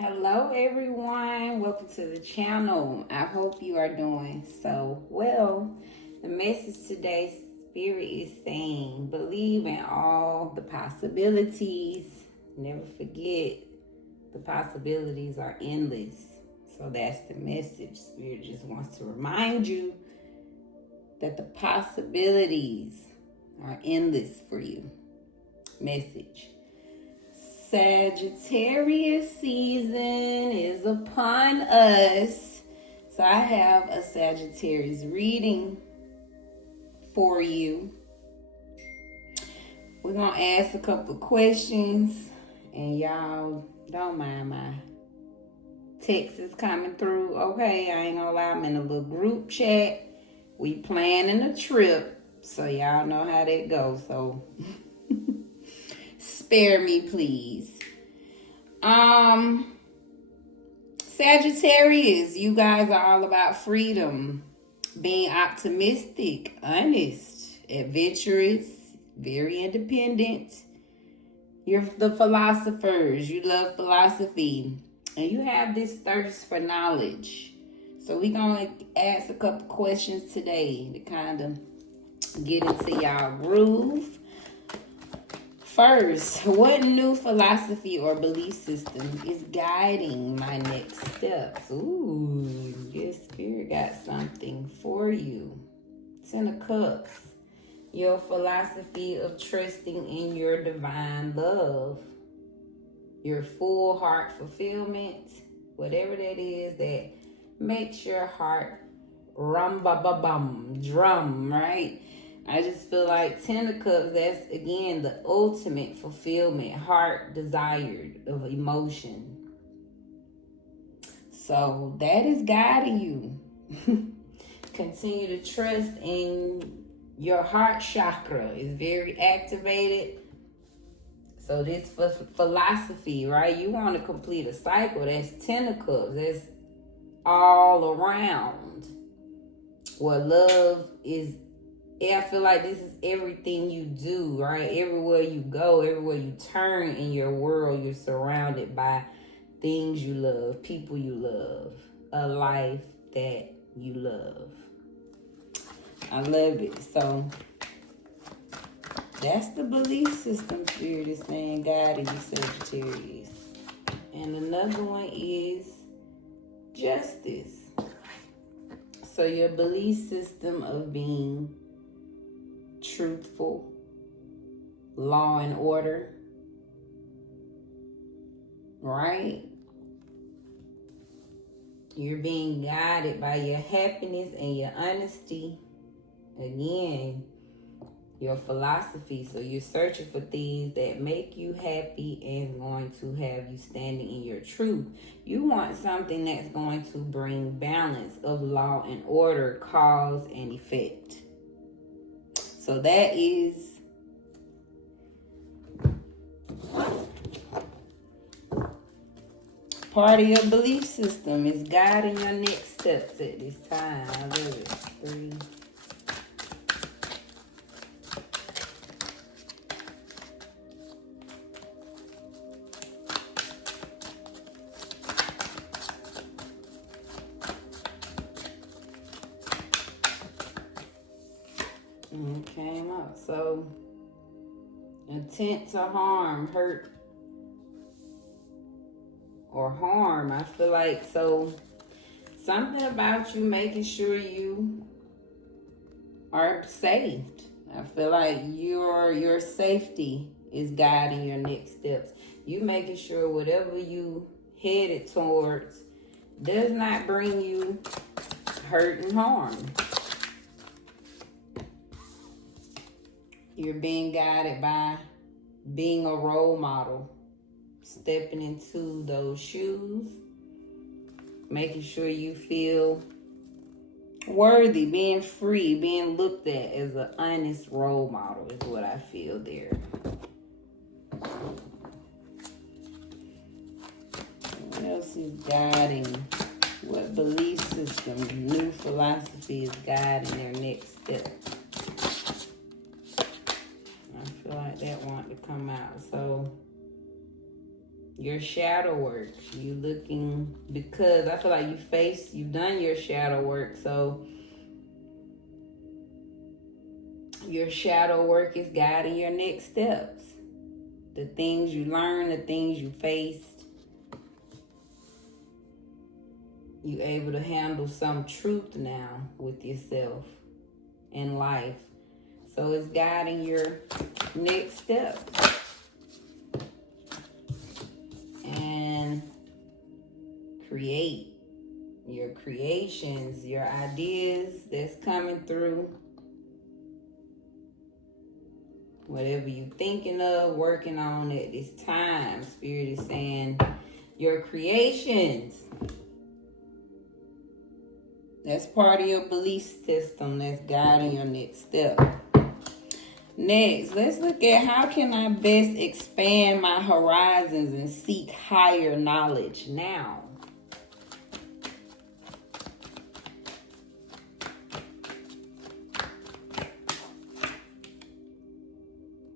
Hello everyone, welcome to the channel. I hope you are doing so well. The message today, Spirit is saying, believe in all the possibilities. Never forget, the possibilities are endless. So that's the message. Spirit just wants to remind you that the possibilities are endless for you. Message. Sagittarius season is upon us. So I have a Sagittarius reading for you. We're going to ask a couple of questions. And y'all don't mind my text is coming through. Okay, I ain't going to lie. I'm in a little group chat. We planning a trip. So y'all know how that goes. So spare me, please. Sagittarius, you guys are all about freedom, being optimistic, honest, adventurous, very independent. You're the philosophers. You love philosophy, and you have this thirst for knowledge. So we're going to ask a couple questions today to kind of get into y'all groove. First, what new philosophy or belief system is guiding my next steps? Ooh, your spirit got something for you. Ten of Cups. Your philosophy of trusting in your divine love. Your full heart fulfillment. Whatever that is that makes your heart drum, right? I just feel like Ten of Cups, that's, again, the ultimate fulfillment, heart desired of emotion. So that is guiding you. Continue to trust in your heart chakra. It's very activated. So this philosophy, right? You want to complete a cycle. That's Ten of Cups. That's all around. What love is. I feel like this is everything you do, right? Everywhere you go, everywhere you turn in your world, you're surrounded by things you love, people you love, a life that you love. I love it. So that's the belief system Spirit is saying, guiding you, Sagittarius. And another one is justice. So your belief system of being truthful, law and order, right? You're being guided by your happiness and your honesty. Again, your philosophy. So you're searching for things that make you happy and going to have you standing in your truth. You want something that's going to bring balance of law and order, cause and effect. So that is part of your belief system. Is guiding your next steps at this time. I love it. 3. Came up. So intent to harm, hurt, or harm. I feel like, so something about you making sure you are saved. I feel like your safety is guiding your next steps. You making sure whatever you headed towards does not bring you hurt and harm. You're being guided by being a role model, stepping into those shoes, making sure you feel worthy, being free, being looked at as an honest role model is what I feel there. What else is guiding? What belief system, new philosophy is guiding their next step? I feel like that want to come out. So your shadow work. You looking, because I feel like you've done your shadow work. So your shadow work is guiding your next steps. The things you learn, the things you faced. You're able to handle some truth now with yourself in life. So it's guiding your next step. And create your creations, your ideas that's coming through. Whatever you're thinking of, working on at this time, Spirit is saying your creations. That's part of your belief system that's guiding your next step. Next, let's look at how can I best expand my horizons and seek higher knowledge now.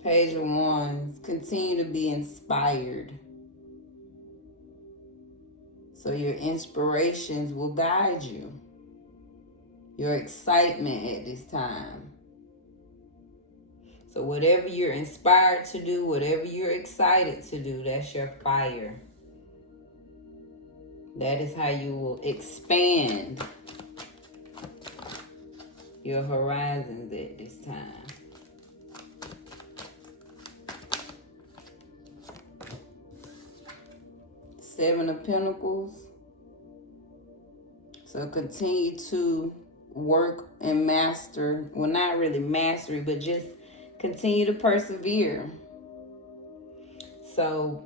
Page of Wands, continue to be inspired. So your inspirations will guide you. Your excitement at this time. So whatever you're inspired to do, whatever you're excited to do, that's your fire. That is how you will expand your horizons at this time. Seven of Pentacles. So continue to work and master, well, not really mastery, but just continue to persevere. So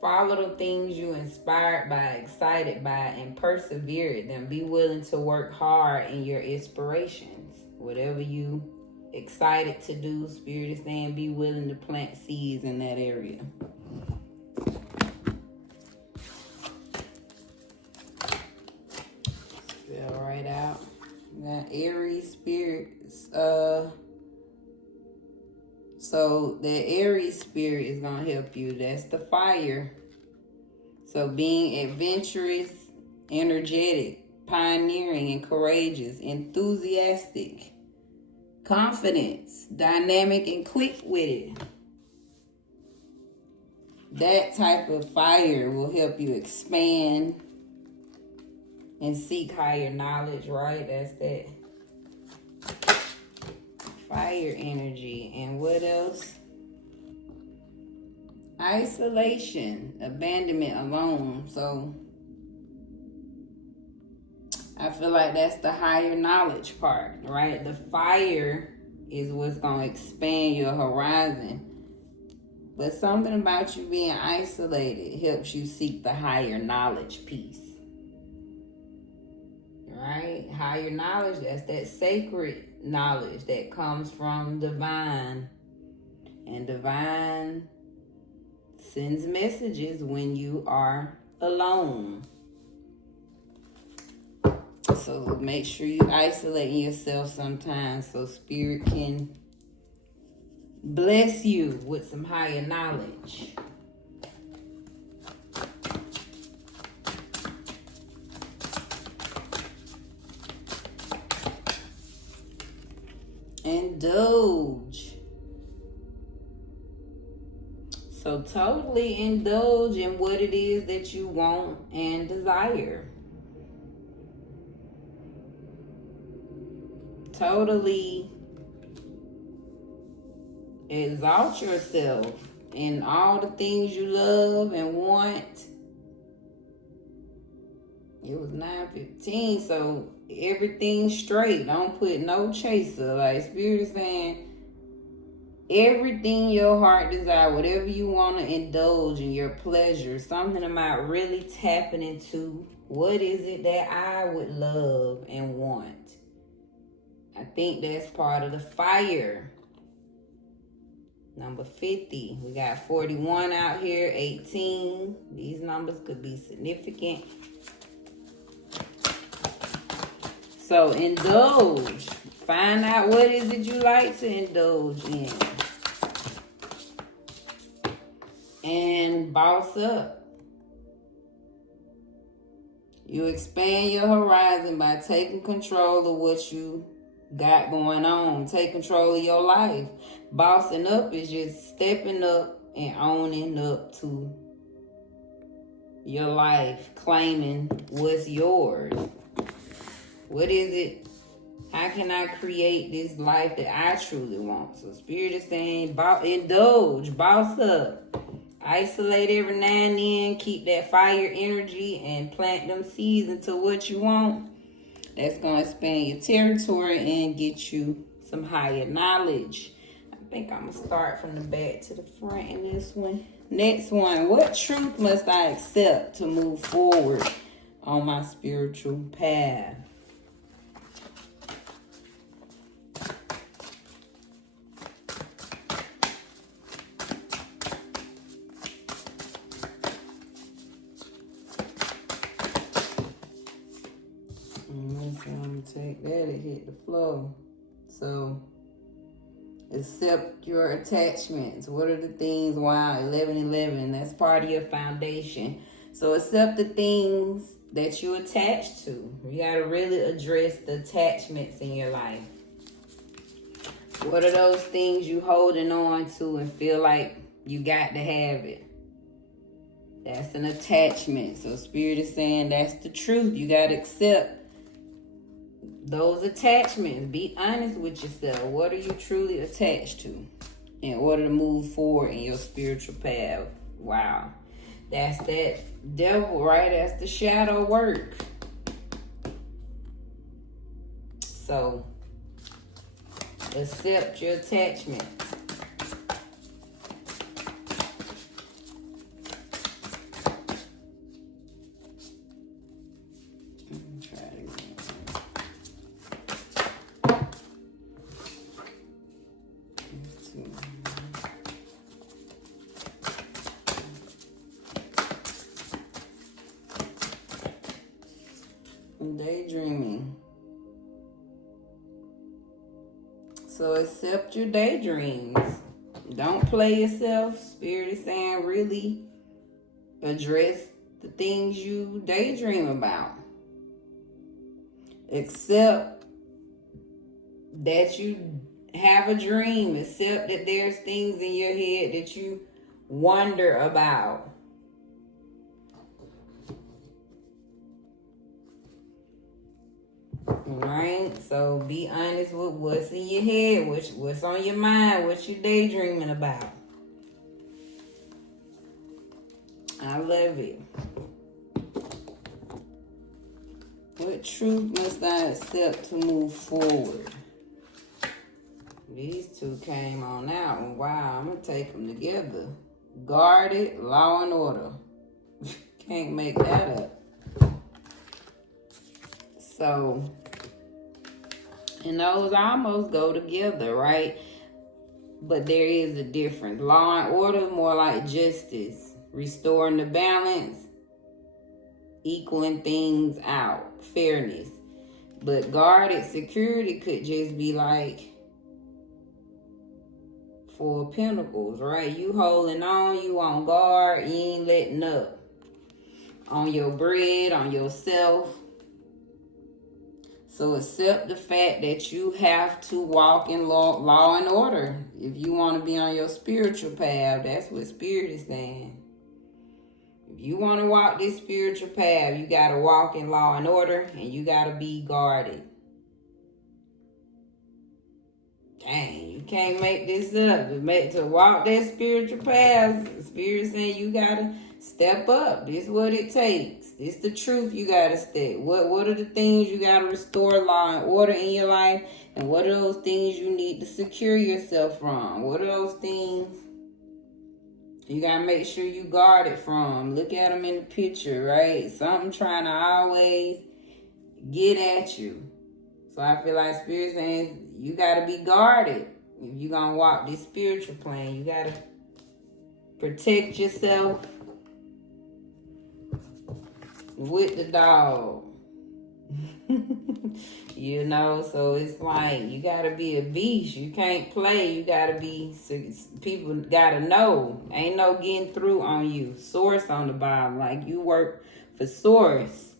follow the things you inspired by, excited by, and persevere at them. Be willing to work hard in your inspirations. Whatever you excited to do, Spirit is saying be willing to plant seeds in that area. Spill right out. Got Aries spirits. So the Aries spirit is going to help you. That's the fire. So being adventurous, energetic, pioneering, and courageous, enthusiastic, confidence, dynamic, and quick-witted. That type of fire will help you expand and seek higher knowledge, right? That's that fire energy. And what else? Isolation, abandonment, alone. So I feel like that's the higher knowledge part, right? The fire is what's going to expand your horizon. But something about you being isolated helps you seek the higher knowledge piece. Right? Higher knowledge, that's that sacred knowledge that comes from divine. And divine sends messages when you are alone. So make sure you isolate yourself sometimes so Spirit can bless you with some higher knowledge. Indulge. So totally indulge in what it is that you want and desire. Totally exalt yourself in all the things you love and want. It was 9:15, so everything's straight. Don't put no chaser. Like Spirit is saying, everything your heart desire, whatever you want to indulge in your pleasure, something about really tapping into what is it that I would love and want. I think that's part of the fire. Number 50. We got 41 out here, 18. These numbers could be significant. So indulge. Find out what is it you like to indulge in. and boss up. You expand your horizon by taking control of what you got going on. Take control of your life. Bossing up is just stepping up and owning up to your life, claiming what's yours. What is it? How can I create this life that I truly want? So Spirit is saying, indulge, boss up. Isolate every now and then. Keep that fire energy and plant them seeds into what you want. That's going to expand your territory and get you some higher knowledge. I think I'm going to start from the back to the front in this one. Next one. What truth must I accept to move forward on my spiritual path? Take that and hit the flow. So accept your attachments. What are the things? Wow, 11:11. That's part of your foundation. So accept the things that you attach to. You got to really address the attachments in your life. What are those things you holding on to and feel like you got to have it? That's an attachment. So Spirit is saying that's the truth. You got to accept those attachments. Be honest with yourself. What are you truly attached to in order to move forward in your spiritual path? Wow. That's that devil, right? That's the shadow work. So, accept your attachment. Daydreaming. So accept your daydreams. Don't play yourself. Spirit is saying really address the things you daydream about. Accept that you have a dream. Accept that there's things in your head that you wonder about. Right? So be honest with what's in your head, what's on your mind, what you daydreaming about. I love it. What truth must I accept to move forward? These two came on out, and wow, I'm going to take them together. Guarded, law and order. Can't make that up. So, and those almost go together, right? But there is a difference. Law and order is more like justice, restoring the balance, equaling things out, fairness. But guarded security could just be like 4 Pentacles, right? You holding on, you on guard, you ain't letting up on your bread, on yourself. So accept the fact that you have to walk in law and order. If you want to be on your spiritual path, that's what Spirit is saying. If you want to walk this spiritual path, you got to walk in law and order, and you got to be guarded. Dang, you can't make this up. To walk that spiritual path, Spirit saying you got to step up. This is what it takes. This the truth you got to step. What are the things you got to restore law and order in your life? And what are those things you need to secure yourself from? What are those things you got to make sure you guard it from? Look at them in the picture, right? Something trying to always get at you. So I feel like Spirit saying you got to be guarded. If you're going to walk this spiritual plane, you got to protect yourself with the dog. You know, so it's like you gotta be a beast. You can't play. You gotta be, people gotta know. Ain't no getting through on you. Source on the bottom. Like you work for source.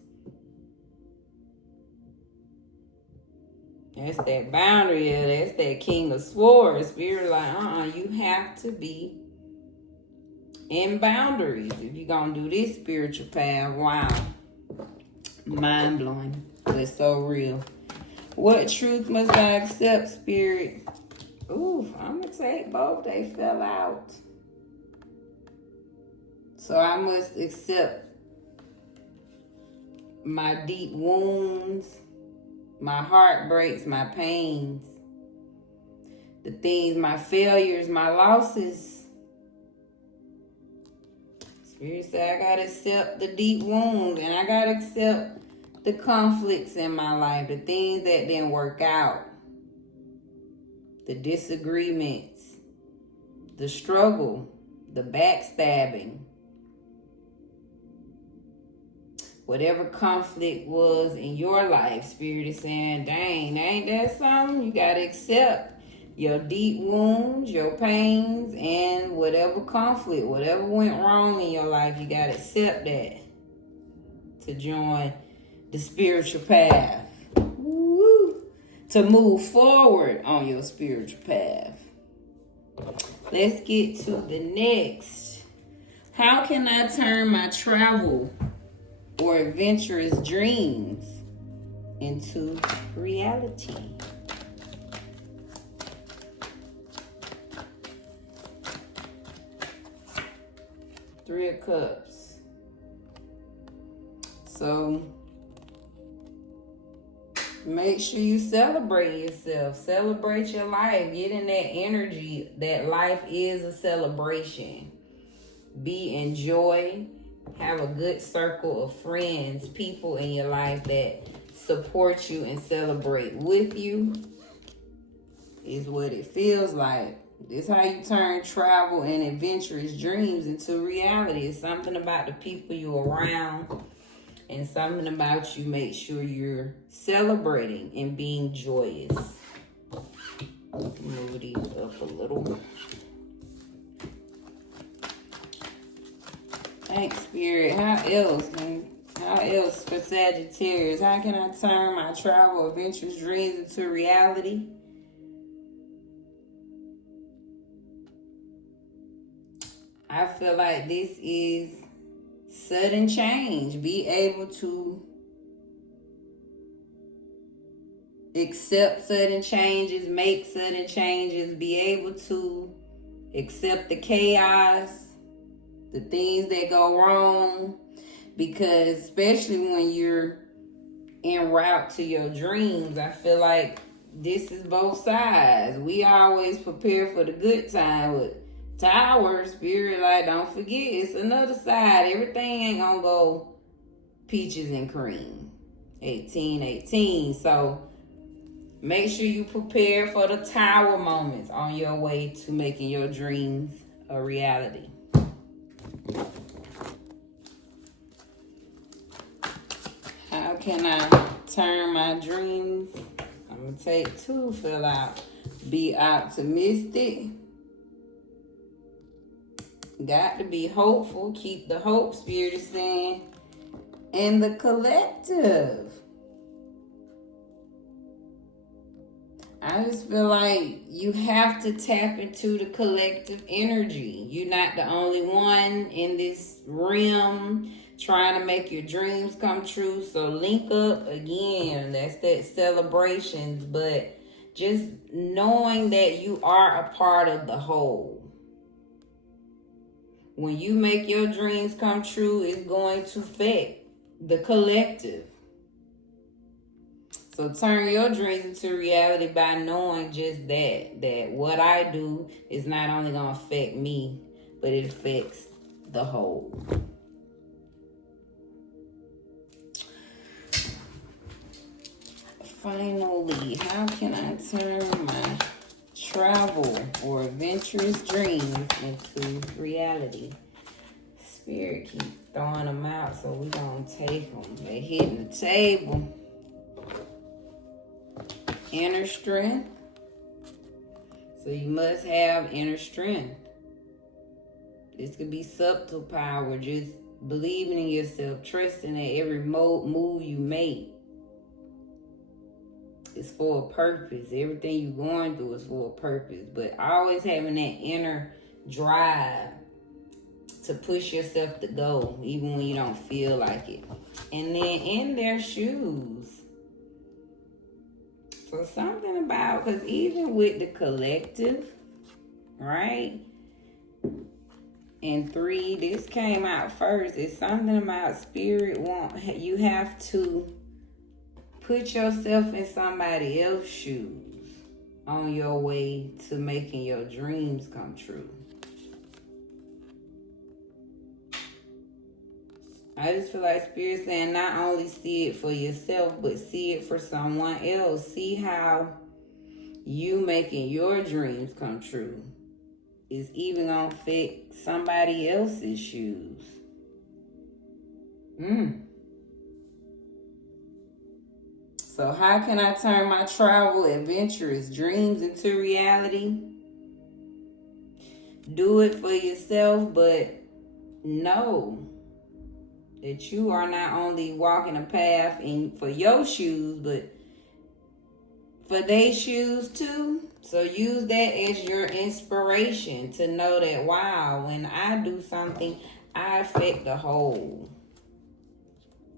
That's that boundary. That's that king of swords. Spirit like, you have to be in boundaries if you're gonna do this spiritual path. Wow. Mind blowing. But so real. What truth must I accept, Spirit? Ooh, I'm going to take both. They fell out. So I must accept my deep wounds, my heartbreaks, my pains, the things, my failures, my losses. Spirit said I got to accept the deep wounds, and I got to accept the conflicts in my life, the things that didn't work out, the disagreements, the struggle, the backstabbing, whatever conflict was in your life. Spirit is saying, dang, ain't that something? You got to accept your deep wounds, your pains, and whatever conflict, whatever went wrong in your life, you got to accept that to join the spiritual path. Woo. To move forward on your spiritual path. Let's get to the next. How can I turn my travel or adventurous dreams into reality? Three of Cups. So make sure you celebrate yourself. Celebrate your life. Get in that energy that life is a celebration. Be in joy. Have a good circle of friends, people in your life that support you and celebrate with you. Is what it feels like. This is how you turn travel and adventurous dreams into reality. It's something about the people you're around. And something about you make sure you're celebrating and being joyous. Move these up a little. Thanks, Spirit. How else for Sagittarius? How can I turn my travel, adventures, dreams into reality? I feel like this is sudden change. Be able to accept sudden changes, make sudden changes, be able to accept the chaos, the things that go wrong. Because especially when you're en route to your dreams, I feel like this is both sides. We always prepare for the good time with Tower. Spirit, like, don't forget, it's another side. Everything ain't gonna go peaches and cream. 1818. So make sure you prepare for the Tower moments on your way to making your dreams a reality. How can I turn my dreams? I'm gonna take two, fill out. Be optimistic. Got to be hopeful. Keep the hope, Spirit is saying. And the collective. I just feel like you have to tap into the collective energy. You're not the only one in this realm trying to make your dreams come true. So link up again. That's that celebrations. But just knowing that you are a part of the whole. When you make your dreams come true, it's going to affect the collective. So turn your dreams into reality by knowing just that what I do is not only going to affect me, but it affects the whole. Finally, how can I turn my travel or adventurous dreams into reality? Spirit keep throwing them out, so we gonna take them. They hitting the table. inner strength. So you must have inner strength. This could be subtle power, just believing in yourself, trusting that every move you make is for a purpose. Everything you're going through is for a purpose. But always having that inner drive to push yourself to go, even when you don't feel like it. And then in their shoes. So something about, because even with the collective, right? And 3, this came out first. It's something about spirit you have to put yourself in somebody else's shoes on your way to making your dreams come true. I just feel like Spirit saying not only see it for yourself, but see it for someone else. See how you making your dreams come true is even gonna fit somebody else's shoes. So how can I turn my travel, adventurous dreams into reality? Do it for yourself, but know that you are not only walking a path for your shoes, but for their shoes too. So use that as your inspiration to know that, wow, when I do something, I affect the whole.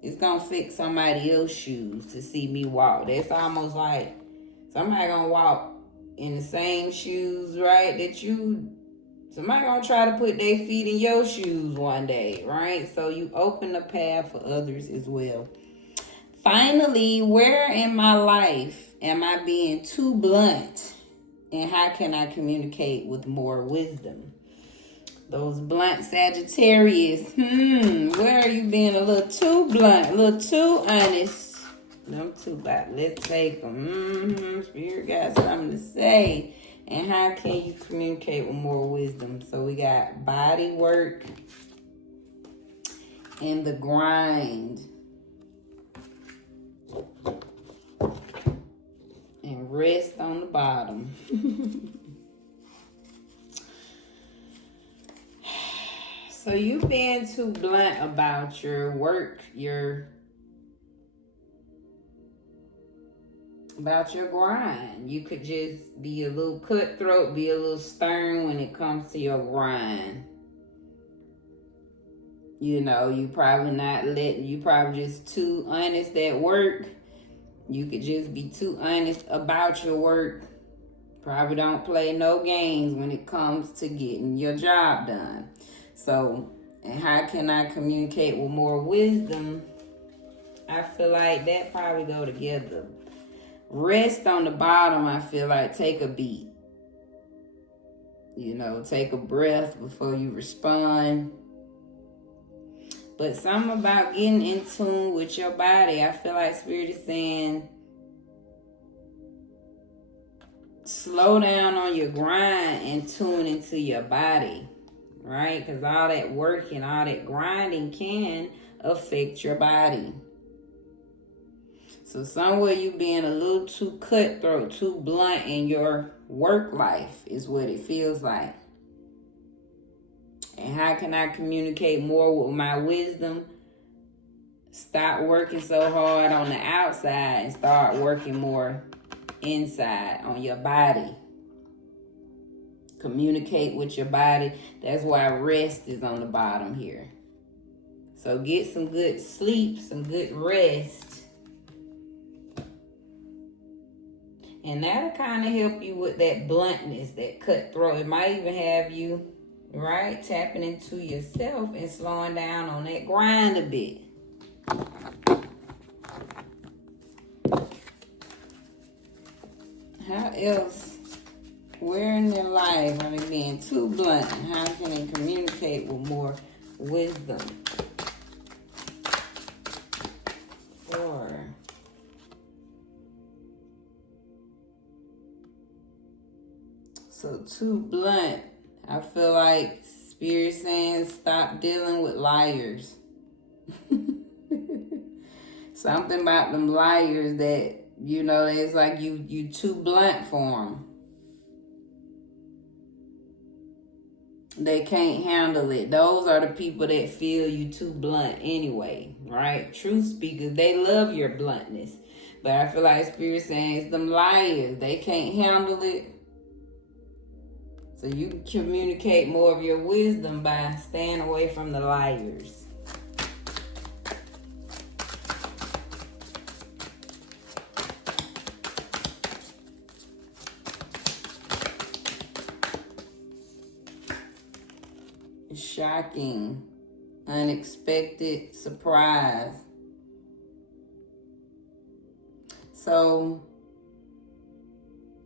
It's going to fit somebody else's shoes to see me walk. That's almost like somebody going to walk in the same shoes, right, that you... Somebody gonna try to put their feet in your shoes one day, right? So you open the path for others as well. Finally, where in my life am I being too blunt? And how can I communicate with more wisdom? Those blunt Sagittarius, where are you being a little too blunt, a little too honest? Them two back. Let's take them. Spirit got something to say. And how can you communicate with more wisdom? So we got body work and the grind. And rest on the bottom. So you being too blunt about your work, about your grind. You could just be a little cutthroat, be a little stern when it comes to your grind. You know, you probably just too honest at work. You could just be too honest about your work. Probably don't play no games when it comes to getting your job done. So, and how can I communicate with more wisdom? I feel like that probably go together. Rest on the bottom, I feel like take a beat. You know, take a breath before you respond. But something about getting in tune with your body, I feel like Spirit is saying, slow down on your grind and tune into your body, right? Because all that work and all that grinding can affect your body. So somewhere you being a little too cutthroat, too blunt in your work life is what it feels like. And how can I communicate more with my wisdom? Stop working so hard on the outside and start working more inside on your body. Communicate with your body. That's why rest is on the bottom here. So get some good sleep, some good rest. And that'll kind of help you with that bluntness, that cutthroat. It might even have you, right, tapping into yourself and slowing down on that grind a bit. How else, where in their life are they being too blunt? And how can they communicate with more wisdom? 4. So too blunt. I feel like Spirit saying stop dealing with liars. Something about them liars that You know, it's like you too blunt for them. They can't handle it. Those are the people that feel you too blunt anyway, right? Truth speakers, they love your bluntness. But I feel like Spirit saying it's them liars. They can't handle it. So you can communicate more of your wisdom by staying away from the liars. Shocking, unexpected surprise. So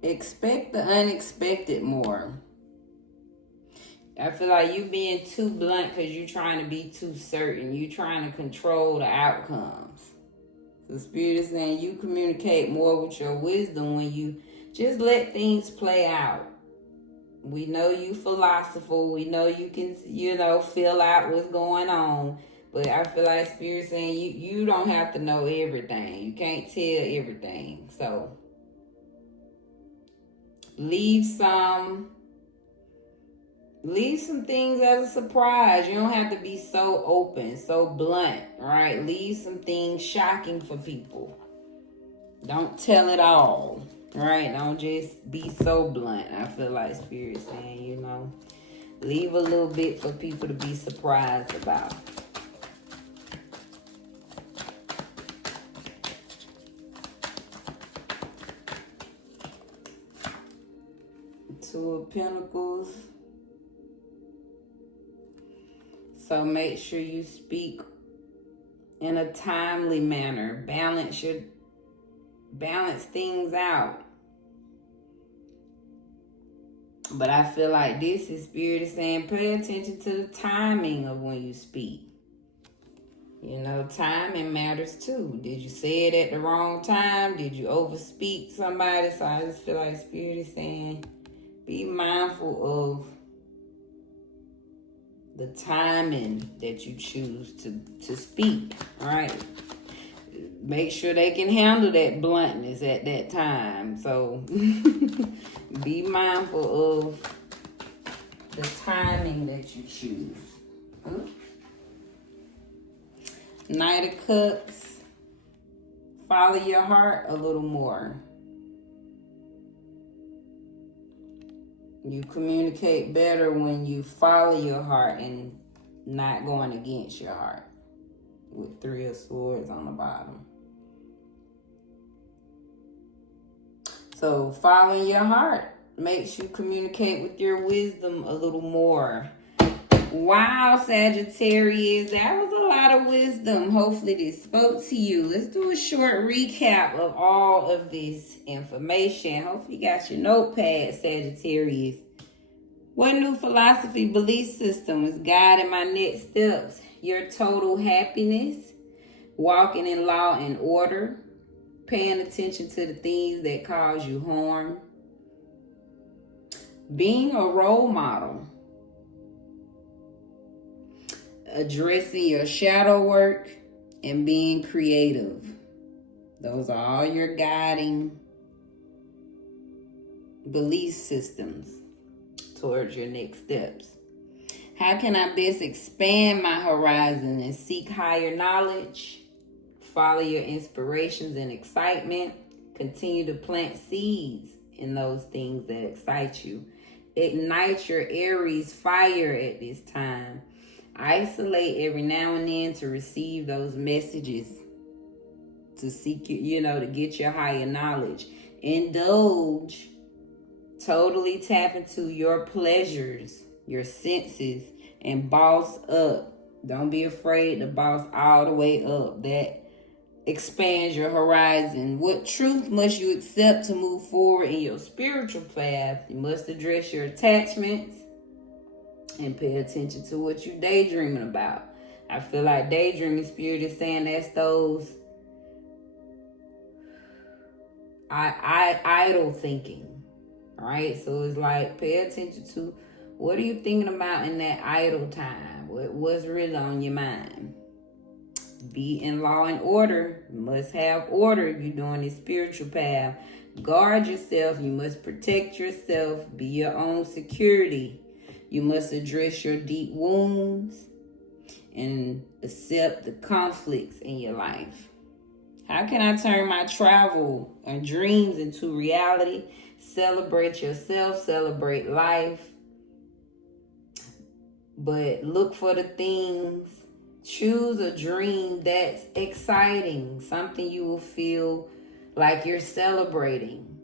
expect the unexpected more. I feel like you being too blunt because you're trying to be too certain. You trying to control the outcomes. So Spirit is saying you communicate more with your wisdom when you just let things play out. We know you philosophical. We know you can, feel out what's going on. But I feel like Spirit saying you don't have to know everything. You can't tell everything. So leave some things as a surprise. You don't have to be so open, so blunt, right? Leave some things shocking for people. Don't tell it all, right? Don't just be so blunt. I feel like Spirit saying, leave a little bit for people to be surprised about. Two of Pentacles. So make sure you speak in a timely manner. Balance things out. But I feel like this is Spirit is saying pay attention to the timing of when you speak. Timing matters too. Did you say it at the wrong time? Did you overspeak somebody? So I just feel like Spirit is saying be mindful of the timing that you choose to speak, all right? Make sure they can handle that bluntness at that time. So be mindful of the timing that you choose. Knight of Cups. Follow your heart a little more. You communicate better when you follow your heart and not going against your heart. With Three of Swords on the bottom. So following your heart makes you communicate with your wisdom a little more. Wow, Sagittarius, that was a lot of wisdom. Hopefully this spoke to you. Let's do a short recap of all of this information. Hopefully you got your notepad, Sagittarius. What new philosophy, belief system is guiding my next steps? Your total happiness, walking in law and order, paying attention to the things that cause you harm, being a role model, addressing your shadow work, and being creative. Those are all your guiding belief systems towards your next steps. How can I best expand my horizon and seek higher knowledge? Follow your inspirations and excitement. Continue to plant seeds in those things that excite you. Ignite your Aries fire at this time. Isolate every now and then to receive those messages, to seek, to get your higher knowledge. Indulge. Totally tap into your pleasures, your senses, and boss up. Don't be afraid to boss all the way up. That expands your horizon. What truth must you accept to move forward in your spiritual path? You must address your attachments and pay attention to what you're daydreaming about. I feel like daydreaming, Spirit is saying that's those idle thinking. Right? So it's like pay attention to what are you thinking about in that idle time? What's really on your mind? Be in law and order. You must have order if you're doing this spiritual path. Guard yourself. You must protect yourself. Be your own security. You must address your deep wounds and accept the conflicts in your life. How can I turn my travel and dreams into reality? Celebrate yourself. Celebrate life. But look for the things. Choose a dream that's exciting. Something you will feel like you're celebrating.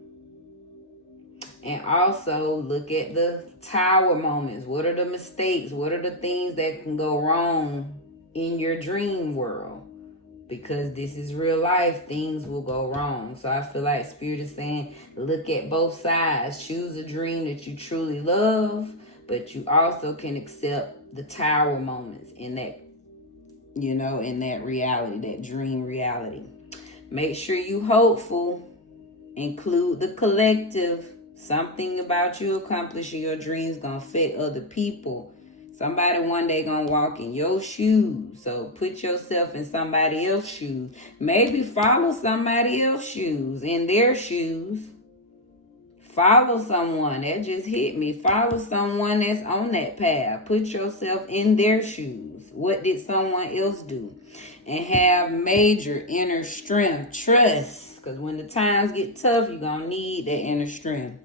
And also look at the tower moments. What are the mistakes? What are the things that can go wrong in your dream world? Because this is real life, things will go wrong. So I feel like Spirit is saying, look at both sides. Choose a dream that you truly love, but you also can accept the tower moments in that, in that reality, that dream reality. Make sure you hopeful. Include the collective. Something about you accomplishing your dreams gonna affect other people. Somebody one day gonna walk in your shoes. So put yourself in somebody else's shoes. Maybe follow somebody else's shoes, in their shoes. Follow someone. That just hit me. Follow someone that's on that path. Put yourself in their shoes. What did someone else do? And have major inner strength. Trust. Because when the times get tough, you're going to need that inner strength.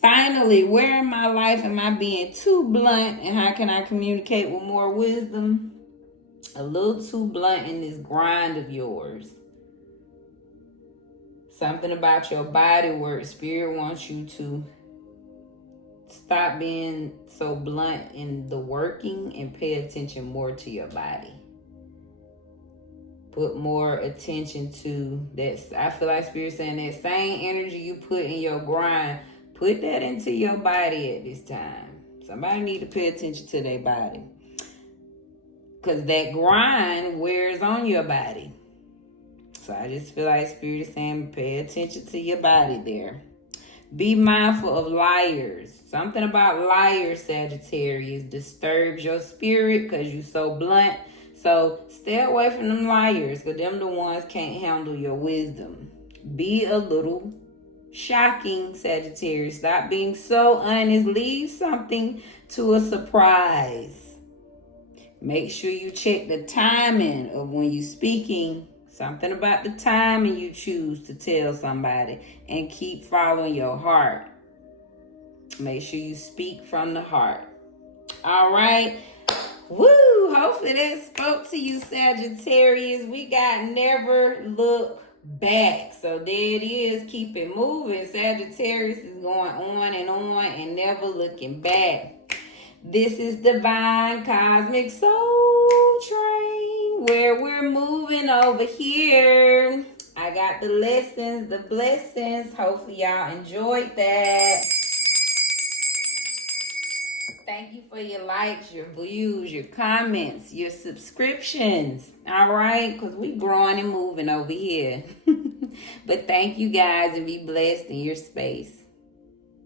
Finally, where in my life am I being too blunt? And how can I communicate with more wisdom? A little too blunt in this grind of yours. Something about your body work. Spirit wants you to stop being so blunt in the working and pay attention more to your body. Put more attention to that. I feel like Spirit saying that same energy you put in your grind, put that into your body at this time. Somebody need to pay attention to their body. Because that grind wears on your body. So I just feel like Spirit is saying pay attention to your body there. Be mindful of liars. Something about liars, Sagittarius, disturbs your spirit because you're so blunt. So stay away from them liars because them the ones can't handle your wisdom. Be a little shocking, Sagittarius. Stop being so honest. Leave something to a surprise. Make sure you check the timing of when you're speaking. Something about the timing you choose to tell somebody. And keep following your heart. Make sure you speak from the heart. All right. Woo! Hopefully that spoke to you, Sagittarius. We got never look back. So there it is. Keep it moving. Sagittarius is going on and never looking back. This is Divine Cosmic Soul Train, where we're moving over here. I got the lessons, the blessings. Hopefully y'all enjoyed that. Thank you for your likes, your views, your comments, your subscriptions. All right? Because we growing and moving over here. But thank you guys and be blessed in your space.